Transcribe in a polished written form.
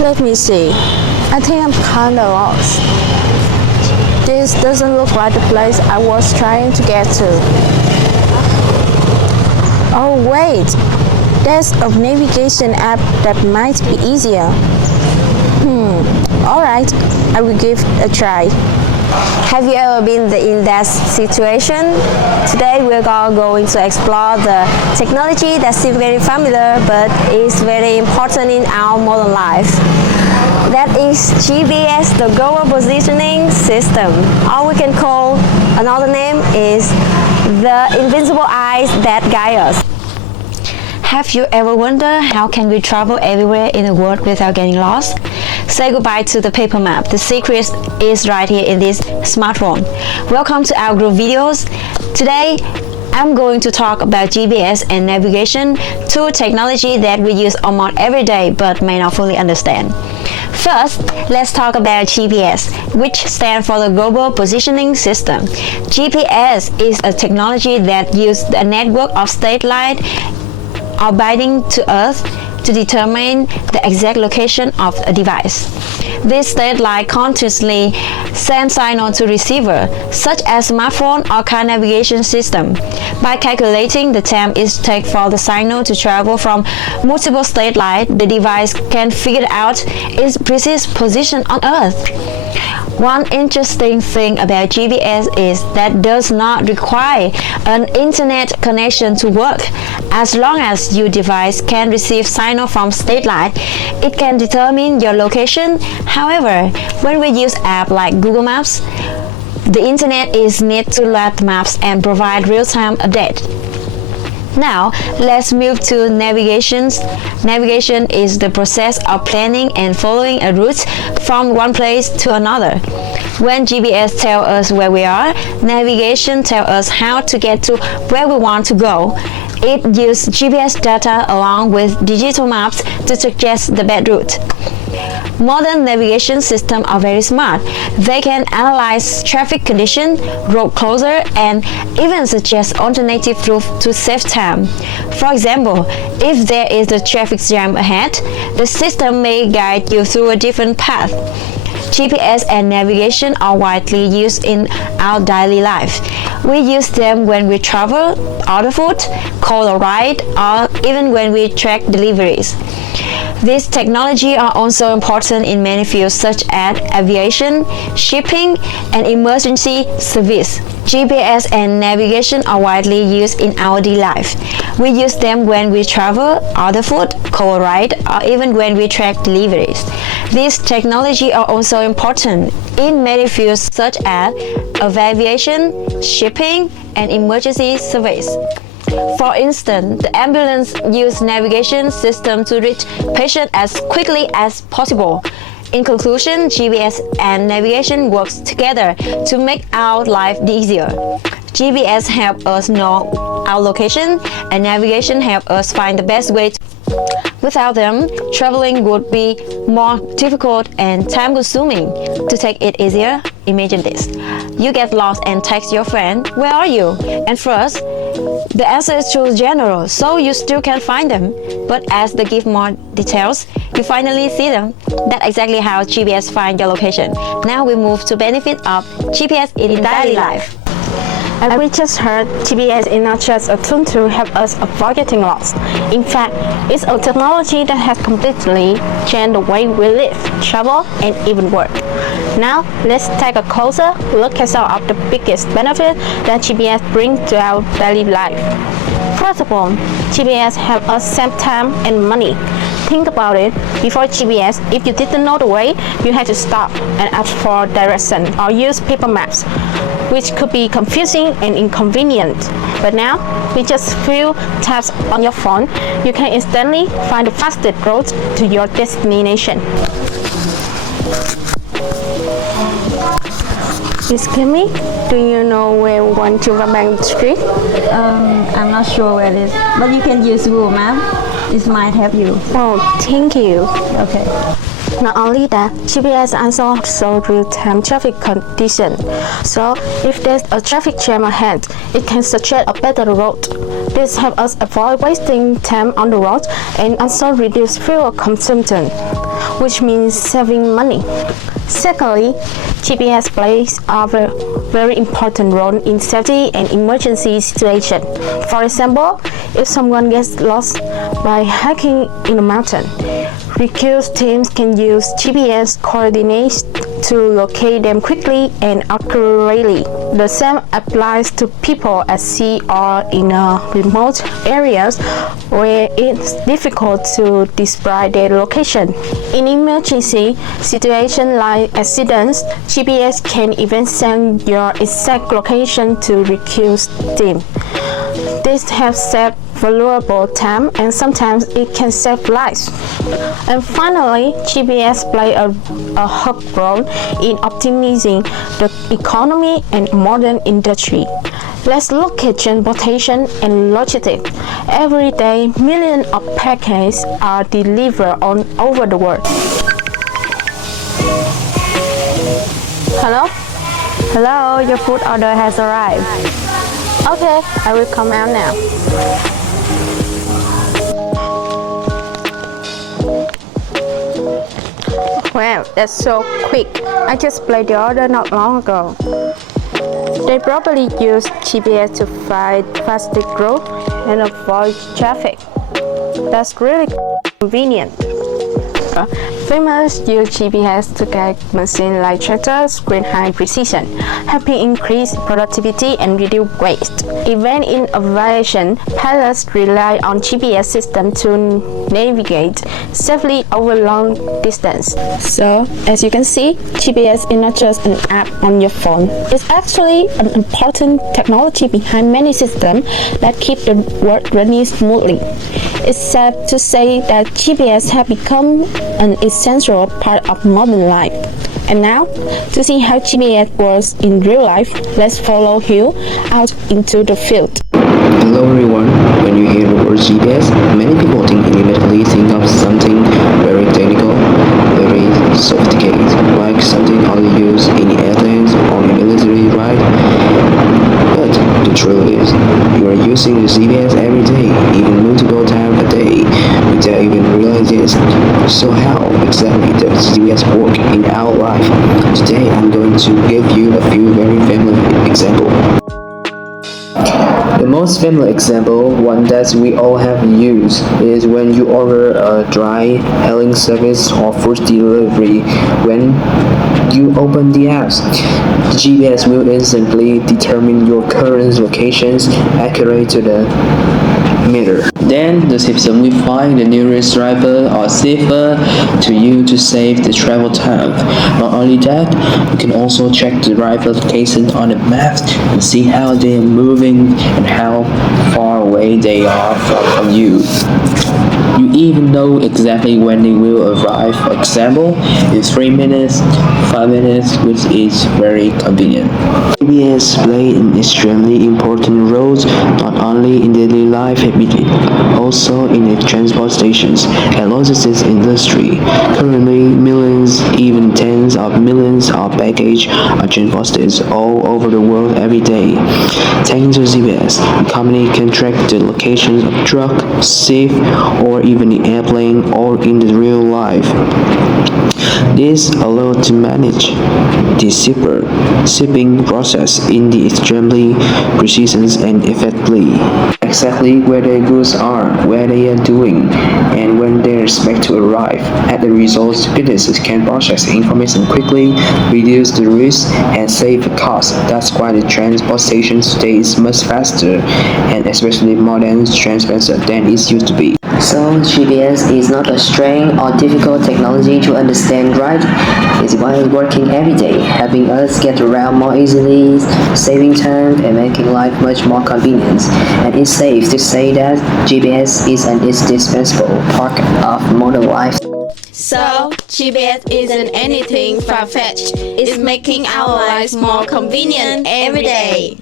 Let me see. I think I'm kinda lost. This doesn't look like the place I was trying to get to. Oh wait, there's a navigation app that might be easier. Alright, I will give it a try. Have you ever been in that situation? Today we're going to explore the technology that seems very familiar but is very important in our modern life. That is GPS, the Global Positioning System, or we can call another name is the invisible eyes that guide us. Have you ever wondered how can we travel everywhere in the world without getting lost? Say goodbye to the paper map. The secret is right here in this smartphone. Welcome to our group videos. Today, I'm going to talk about GPS and navigation, two technology that we use almost every day but may not fully understand. First, let's talk about GPS, which stands for the Global Positioning System. GPS is a technology that uses a network of satellites orbiting to Earth to determine the exact location of a device. This satellite continuously sends signal to receiver, such as smartphone or car navigation system. By calculating the time it takes for the signal to travel from multiple satellites, the device can figure out its precise position on Earth. One interesting thing about GPS is that it does not require an internet connection to work. As long as your device can receive signal from satellite, it can determine your location. However, when we use apps like Google Maps, the internet is needed to load maps and provide real-time updates. Now, let's move to navigation. Navigation is the process of planning and following a route from one place to another. When GPS tells us where we are, navigation tells us how to get to where we want to go. It uses GPS data along with digital maps to suggest the best route. Modern navigation systems are very smart. They can analyze traffic conditions, road closure, and even suggest alternative routes to save time. For example, if there is a traffic jam ahead, the system may guide you through a different path. GPS and navigation are widely used in our daily life. We use them when we travel, order food, call a ride, or even when we track deliveries. These technologies are also important in many fields such as aviation, shipping, and emergency service. GPS and navigation are widely used in our daily life. We use them when we travel, order food, call a ride, or even when we track deliveries. These technologies are also important in many fields such as aviation, shipping, and emergency service. For instance, the ambulance uses navigation system to reach patients as quickly as possible. In conclusion, GPS and navigation works together to make our life easier. GPS helps us know our location, and navigation helps us find the best way. Without them, traveling would be more difficult and time-consuming. To take it easier, imagine this. You get lost and text your friend, "Where are you?" And first, the answer is too general, so you still can't find them. But as they give more details, you finally see them. That's exactly how GPS finds your location. Now we move to benefit of GPS in daily life. As we just heard, GPS is not just a tool to help us avoid getting lost. In fact, it's a technology that has completely changed the way we live, travel, and even work. Now, let's take a closer look at some of the biggest benefits that GPS brings to our daily life. First of all, GPS helps us save time and money. Think about it. Before GPS, if you didn't know the way, you had to stop and ask for direction or use paper maps, which could be confusing and inconvenient. But now, with just few taps on your phone, you can instantly find the fastest route to your destination. Excuse me, do you know where we want to run back the street? I'm not sure where it is, but you can use Google Maps. It might help you. Oh, thank you. Okay. Not only that, GPS also shows real-time traffic conditions. So, if there's a traffic jam ahead, it can suggest a better route. This helps us avoid wasting time on the road and also reduce fuel consumption. which means saving money. Secondly, GPS plays a very important role in safety and emergency situations. For example, if someone gets lost by hiking in a mountain, rescue teams can use GPS coordinates to locate them quickly and accurately. The same applies to people at sea or in remote areas where it's difficult to describe their location. In emergency situations like accidents, GPS can even send your exact location to rescue team. This helps save valuable time and sometimes it can save lives. And finally, GPS plays a hub role in optimizing the economy and modern industry. Let's look at transportation and logistics. Every day, millions of packages are delivered all over the world. Hello? Hello, your food order has arrived. Okay, I will come out now. Wow, that's so quick. I just placed the order not long ago. They probably use GPS to find faster growth and avoid traffic. That's really convenient. Farmers use GPS to guide machines like tractors with high precision, helping increase productivity and reduce waste. Even in aviation, pilots rely on GPS systems to navigate safely over long distance. So, as you can see, GPS is not just an app on your phone. It's actually an important technology behind many systems that keep the world running smoothly. It's safe to say that GPS has become an essential part of modern life. And now, to see how GPS works in real life, let's follow Hugh out into the field. Hello everyone, when you hear the word GPS, many people immediately think of something very technical, very sophisticated, like something only used in airplanes or in military, right? But the truth is, you are using the GPS every day, even multiple times a day, without even realizing it. So how exactly does GPS work in our life? Today I'm going to give you a few very familiar examples. The most familiar example, one that we all have used, is when you order a ride-hailing service or food delivery. When you open the apps, the GPS will instantly determine your current locations accurate to the meter. Then the system will find the nearest driver or shipper to you to save the travel time. Not only that, you can also check the driver location on the map and see how they are moving and how far away they are from you. You even know exactly when they will arrive. For example, in 3 minutes, 5 minutes, which is very convenient. GPS play an extremely important role not only in daily life but also in the transport stations and logistics industry. Currently, millions, even tens of millions of packages are transported all over the world every day. Thanks to GPS, the company can track the locations of truck, ship, or even the airplane or in the real life. This allows to manage the shipping process in the extremely precise and effectively. Exactly where the goods are, where they are doing, and when they expect to arrive. As a result, businesses can process information quickly, reduce the risk, and save costs. That's why the transportation today is much faster and especially more transparent than it used to be. So GPS is not a strange or difficult technology to understand, right? It's why it's working every day, helping us get around more easily, saving time and making life much more convenient. And it's safe to say that GPS is an indispensable part of modern life. So, GPS isn't anything far-fetched. It's making our lives more convenient every day.